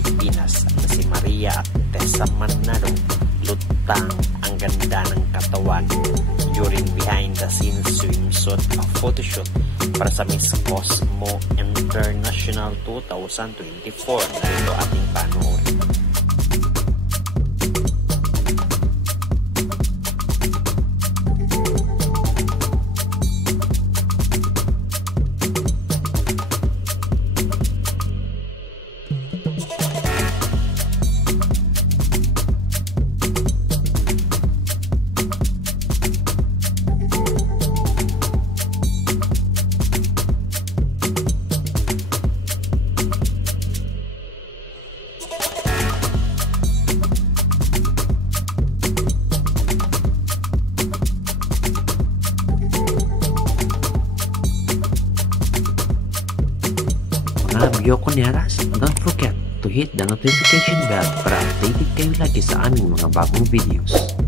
Pilipinas na si Maria at Tessa Manalo lutang ang ganda ng katawan during behind the scenes swimsuit photoshoot para sa Miss Cosmo International 2024. Ito ating panoorin. Mga Biyokoneras, don't forget to hit the notification bell para updated kayo lagi sa aming mga bagong videos.